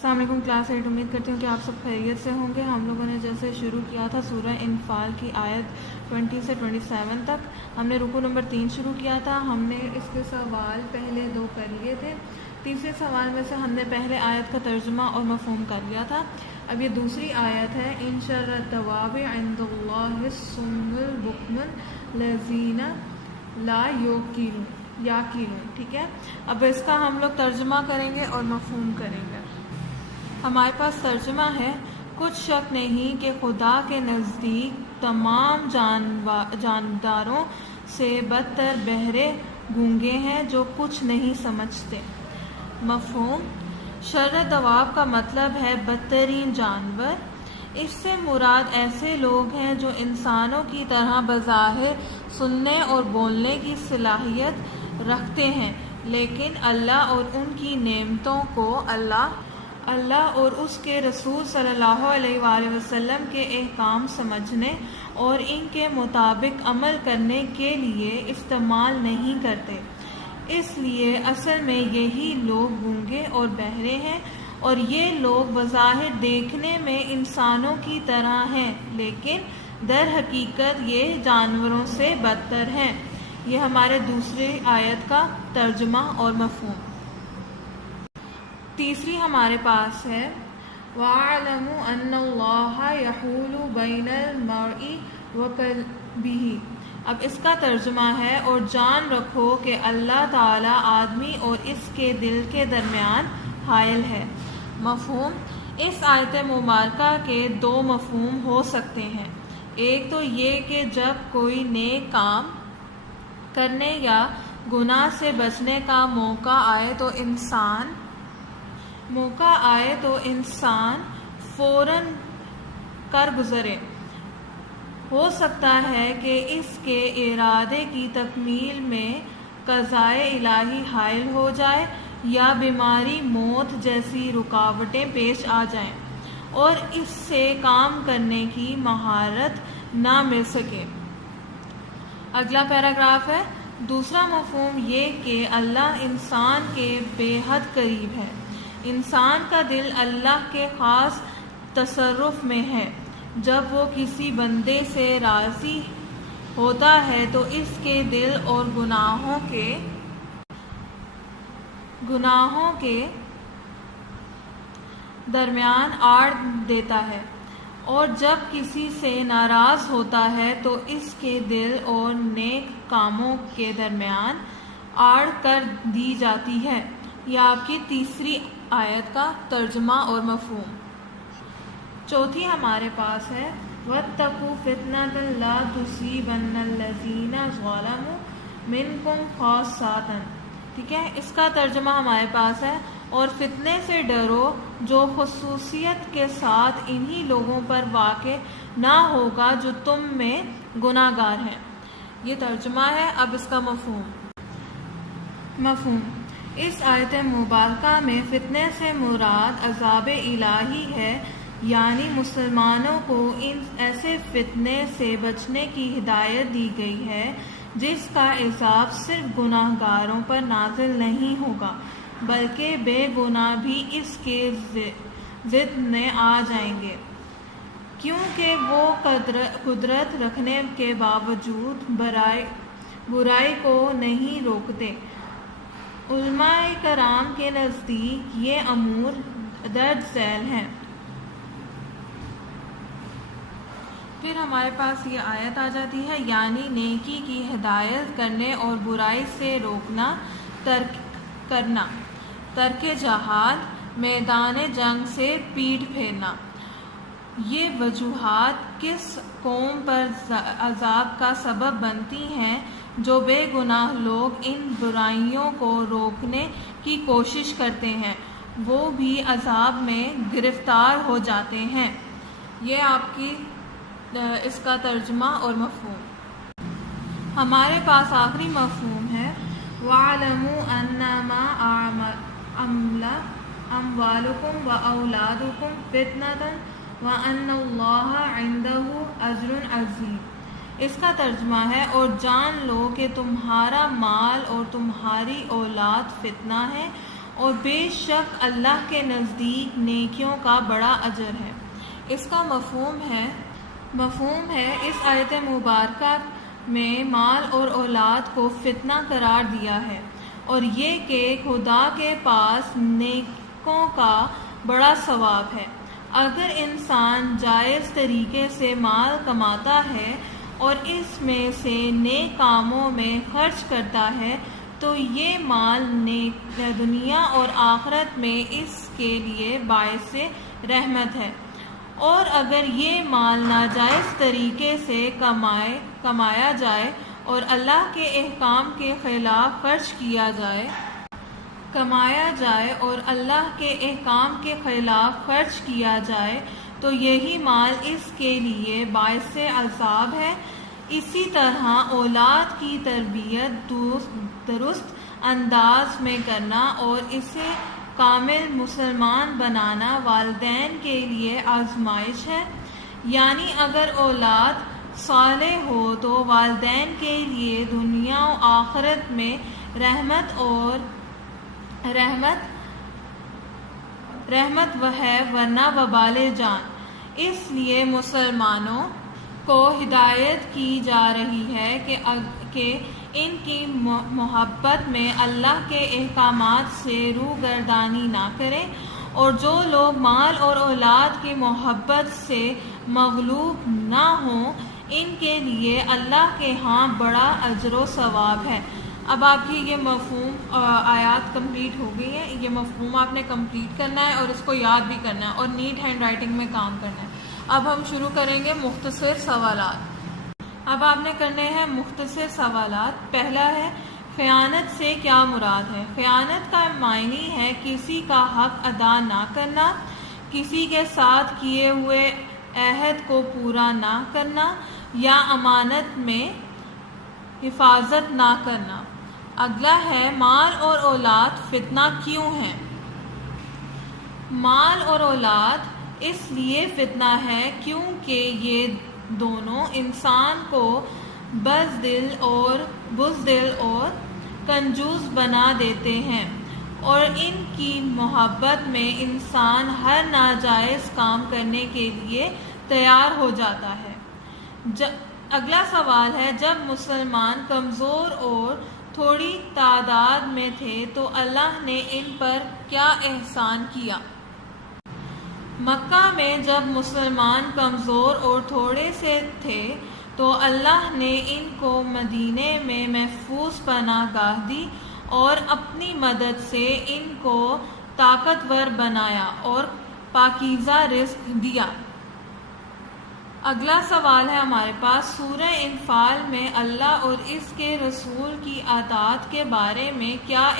السلام علیکم کلاس 8، امید کرتی ہوں کہ آپ سب خیریت سے ہوں گے۔ ہم لوگوں نے جیسے شروع کیا تھا سورہ انفال کی آیت 20 سے 27 تک، ہم نے رکوع نمبر 3 شروع کیا تھا۔ ہم نے اس کے سوال پہلے 2 کر لیے تھے۔ تیسرے سوال میں سے ہم نے پہلے آیت کا ترجمہ اور مفہوم کر لیا تھا۔ اب یہ دوسری آیت ہے، ان شر الدواب عند اللہ الصم البکم الذین لا یعقلون، ٹھیک ہے۔ اب اس کا ہم لوگ ترجمہ کریں گے اور مفہوم کریں گے۔ ہمارے پاس ترجمہ ہے، کچھ شک نہیں کہ خدا کے نزدیک تمام جانداروں سے بدتر بہرے گونگے ہیں جو کچھ نہیں سمجھتے۔ مفہوم، شر دواب کا مطلب ہے بدترین جانور۔ اس سے مراد ایسے لوگ ہیں جو انسانوں کی طرح بظاہر سننے اور بولنے کی صلاحیت رکھتے ہیں، لیکن اللہ اور ان کی نعمتوں کو اللہ اور اس کے رسول صلی اللہ علیہ وآلہ وسلم کے احکام سمجھنے اور ان کے مطابق عمل کرنے کے لیے استعمال نہیں کرتے۔ اس لیے اصل میں یہی لوگ گونگے اور بہرے ہیں، اور یہ لوگ بظاہر دیکھنے میں انسانوں کی طرح ہیں، لیکن در حقیقت یہ جانوروں سے بدتر ہیں۔ یہ ہمارے دوسری آیت کا ترجمہ اور مفہوم۔ تیسری ہمارے پاس ہے، وَاعْلَمُوا أَنَّ اللَّهَ يَحُولُ بَيْنَ الْمَرْءِ وَقَلْبِهِ۔ اب اس کا ترجمہ ہے، اور جان رکھو کہ اللہ تعالیٰ آدمی اور اس کے دل کے درمیان حائل ہے۔ مفہوم، اس آیت مبارکہ کے 2 مفہوم ہو سکتے ہیں۔ ایک تو یہ کہ جب کوئی نیک کام کرنے یا گناہ سے بچنے کا موقع آئے تو انسان فوراً کر گزرے۔ ہو سکتا ہے کہ اس کے ارادے کی تکمیل میں قضائے الہی حائل ہو جائے، یا بیماری، موت جیسی رکاوٹیں پیش آ جائیں اور اس سے کام کرنے کی مہارت نہ مل سکے۔ اگلا پیراگراف ہے، دوسرا مفہوم یہ کہ اللہ انسان کے بے حد قریب ہے۔ انسان کا دل اللہ کے خاص تصرف میں ہے۔ جب وہ کسی بندے سے راضی ہوتا ہے تو اس کے دل اور گناہوں کے درمیان آڑ دیتا ہے، اور جب کسی سے ناراض ہوتا ہے تو اس کے دل اور نیک کاموں کے درمیان آڑ کر دی جاتی ہے۔ یہ آپ کی تیسری آیت کا ترجمہ اور مفہوم۔ چوتھی ہمارے پاس ہے، وَاتَّقُوا فِتْنَةً لَا تُصِيبَنَّ الَّذِينَ ظَلَمُوا مِنْكُمْ خَاصَّةً، ٹھیک ہے۔ اس کا ترجمہ ہمارے پاس ہے، اور فتنے سے ڈرو جو خصوصیت کے ساتھ انہی لوگوں پر واقع نہ ہوگا جو تم میں گناہ گار ہیں۔ یہ ترجمہ ہے۔ اب اس کا مفہوم، اس آیت مبارکہ میں فتنے سے مراد عذاب الہی ہے، یعنی مسلمانوں کو ان ایسے فتنے سے بچنے کی ہدایت دی گئی ہے جس کا عذاب صرف گناہ گاروں پر نازل نہیں ہوگا، بلکہ بے گناہ بھی اس کے ضد میں آ جائیں گے، کیونکہ وہ قدرت رکھنے کے باوجود برائی کو نہیں روکتے۔ علماء کرام کے نزدیک یہ امور درج ذیل ہیں۔ پھر ہمارے پاس یہ آیت آ جاتی ہے، یعنی نیکی کی ہدایت کرنے اور برائی سے روکنا، کرنا، ترک جہاد، میدان جنگ سے پیٹھ پھیرنا۔ یہ وجوہات کس قوم پر عذاب کا سبب بنتی ہیں؟ جو بے گناہ لوگ ان برائیوں کو روکنے کی کوشش کرتے ہیں، وہ بھی عذاب میں گرفتار ہو جاتے ہیں۔ یہ آپ کی اس کا ترجمہ اور مفہوم۔ ہمارے پاس آخری مفہوم ہے، وَاعْلَمُوا أَنَّمَا أَمْوَالُكُمْ وَأَوْلَادُكُمْ فِتْنَةٌ وَأَنَّ اللَّهَ عِندَهُ أَجْرٌ عَظِيمٌ۔ اس کا ترجمہ ہے، اور جان لو کہ تمہارا مال اور تمہاری اولاد فتنہ ہے، اور بے شک اللہ کے نزدیک نیکیوں کا بڑا اجر ہے۔ اس کا مفہوم ہے اس آیت مبارکہ میں مال اور اولاد کو فتنہ قرار دیا ہے، اور یہ کہ خدا کے پاس نیکوں کا بڑا ثواب ہے۔ اگر انسان جائز طریقے سے مال کماتا ہے اور اس میں سے نیک کاموں میں خرچ کرتا ہے تو یہ مال دنیا اور آخرت میں اس کے لیے باعث رحمت ہے، اور اگر یہ مال ناجائز طریقے سے کمایا جائے اور اللہ کے احکام کے خلاف خرچ کیا جائے تو یہی مال اس کے لیے باعث عذاب ہے۔ اسی طرح اولاد کی تربیت درست انداز میں کرنا اور اسے کامل مسلمان بنانا والدین کے لیے آزمائش ہے، یعنی اگر اولاد صالح ہو تو والدین کے لیے دنیا و آخرت میں رحمت ہے ورنہ وبال جان۔ اس لیے مسلمانوں کو ہدایت کی جا رہی ہے کہ ان کی محبت میں اللہ کے احکامات سے روگردانی نہ کریں، اور جو لوگ مال اور اولاد کی محبت سے مغلوب نہ ہوں ان کے لیے اللہ کے ہاں بڑا اجر و ثواب ہے۔ اب آپ کی یہ مفہوم آیات کمپلیٹ ہو گئی ہیں۔ یہ مفہوم آپ نے کمپلیٹ کرنا ہے اور اس کو یاد بھی کرنا ہے اور نیٹ ہینڈ رائٹنگ میں کام کرنا ہے۔ اب ہم شروع کریں گے مختصر سوالات۔ اب آپ نے کرنے ہیں مختصر سوالات۔ پہلا ہے خیانت سے کیا مراد ہے؟ خیانت کا معنی ہے کسی کا حق ادا نہ کرنا، کسی کے ساتھ کیے ہوئے عہد کو پورا نہ کرنا یا امانت میں حفاظت نہ کرنا۔ اگلا ہے مال اور اولاد فتنہ کیوں ہے؟ مال اور اولاد اس لیے فتنہ ہے کیونکہ یہ دونوں انسان کو بزدل اور کنجوس بنا دیتے ہیں، اور ان کی محبت میں انسان ہر ناجائز کام کرنے کے لیے تیار ہو جاتا ہے۔ اگلا سوال ہے جب مسلمان کمزور اور تھوڑی تعداد میں تھے تو اللہ نے ان پر کیا احسان کیا؟ مکہ میں جب مسلمان کمزور اور تھوڑے سے تھے تو اللہ نے ان کو مدینے میں محفوظ پناہ گاہ دی اور اپنی مدد سے ان کو طاقتور بنایا اور پاکیزہ رزق دیا۔ اگلا سوال ہے ہمارے پاس سورہ انفال میں اللہ اور اس کے رسول کی اطاعت کے بارے میں کیا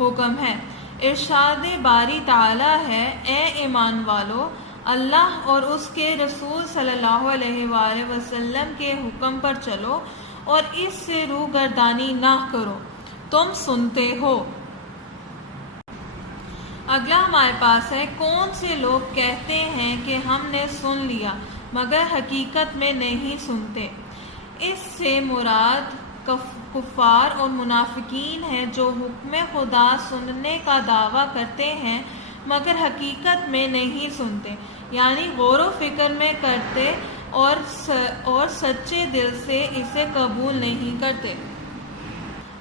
حکم ہے؟ ارشاد باری تعالی ہے، اے ایمان والو، اللہ اور اس کے رسول صلی اللہ علیہ وآلہ وسلم کے حکم پر چلو اور اس سے روگردانی نہ کرو، تم سنتے ہو۔ اگلا ہمارے پاس ہے کون سے لوگ کہتے ہیں کہ ہم نے سن لیا مگر حقیقت میں نہیں سنتے؟ اس سے مراد کفار اور منافقین ہیں جو حکم خدا سننے کا دعویٰ کرتے ہیں مگر حقیقت میں نہیں سنتے، یعنی غور و فکر میں کرتے اور سچے دل سے اسے قبول نہیں کرتے۔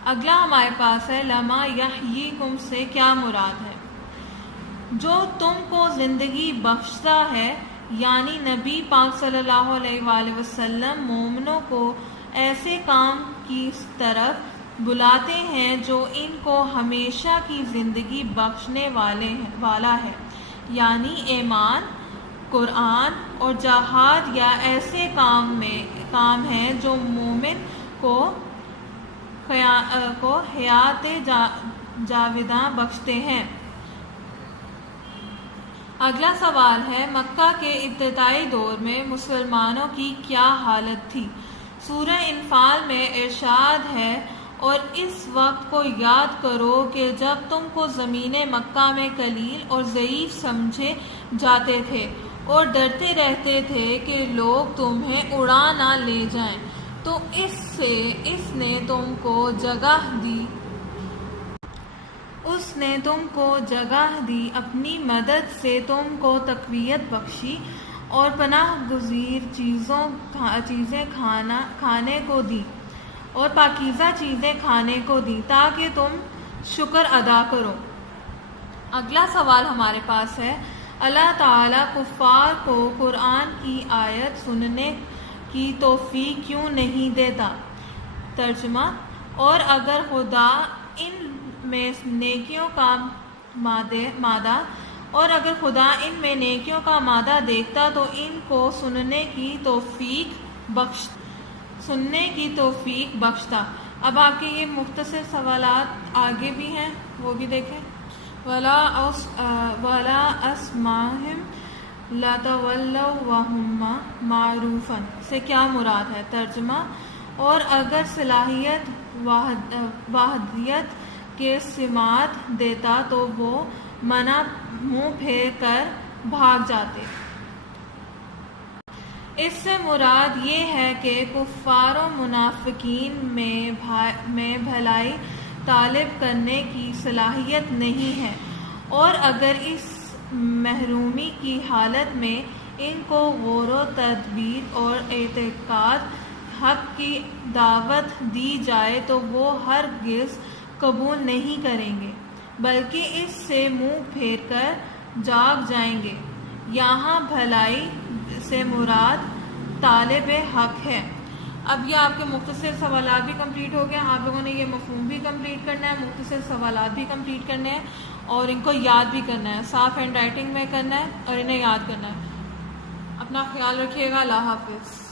اگلا ہمارے پاس ہے لما یحییکم سے کیا مراد ہے؟ جو تم کو زندگی بخشتا ہے، یعنی نبی پاک صلی اللہ علیہ وآلہ وسلم مومنوں کو ایسے کام کی طرف بلاتے ہیں جو ان کو ہمیشہ کی زندگی بخشنے والا ہے، یعنی ایمان، قرآن اور جہاد یا ایسے کام ہیں جو مومن کو حیات جاوداں بخشتے ہیں۔ اگلا سوال ہے مکہ کے ابتدائی دور میں مسلمانوں کی کیا حالت تھی؟ سورہ انفال میں ارشاد ہے، اور اس وقت کو یاد کرو کہ جب تم کو زمین مکہ میں قلیل اور ضعیف سمجھے جاتے تھے اور ڈرتے رہتے تھے کہ لوگ تمہیں اڑا نہ لے جائیں، تو اس نے تم کو جگہ دی۔ اس نے تم کو جگہ دی، اپنی مدد سے تم کو تقویت بخشی اور پناہ گزیر چیزیں کھانے کو دی اور پاکیزہ چیزیں کھانے کو دی تاکہ تم شکر ادا کرو۔ اگلا سوال ہمارے پاس ہے، اللہ تعالیٰ کفار کو قرآن کی آیت سننے کی توفیق کیوں نہیں دیتا؟ ترجمہ، اور اگر خدا ان میں نیکیوں کا مادہ دیکھتا تو ان کو سننے کی توفیق بخشتا۔ اب آپ کے یہ مختصر سوالات آگے بھی ہیں، وہ بھی دیکھیں۔ وَلَا أَسْمَعْهِمْ لَتَوَلَّوْا وَهُمْ مَعْرُوفًا سے کیا مراد ہے؟ ترجمہ، اور اگر صلاحیت وحدیت کے سماعت دیتا تو وہ منہ پھیر کر بھاگ جاتے۔ اس سے مراد یہ ہے کہ کفار و منافقین میں بھلائی طالب کرنے کی صلاحیت نہیں ہے، اور اگر اس محرومی کی حالت میں ان کو غور و تدبیر اور اعتقاد حق کی دعوت دی جائے تو وہ ہرگز قبول نہیں کریں گے، بلکہ اس سے منہ پھیر کر بھاگ جائیں گے۔ یہاں بھلائی سے مراد طالب حق ہے۔ اب یہ آپ کے مختصر سوالات بھی کمپلیٹ ہو گئے، آپ لوگوں نے یہ مفہوم بھی کمپلیٹ کرنا ہے، مختصر سوالات بھی کمپلیٹ کرنے ہیں اور ان کو یاد بھی کرنا ہے، صاف ہینڈ رائٹنگ میں کرنا ہے اور انہیں یاد کرنا ہے۔ اپنا خیال رکھیے گا، اللہ حافظ۔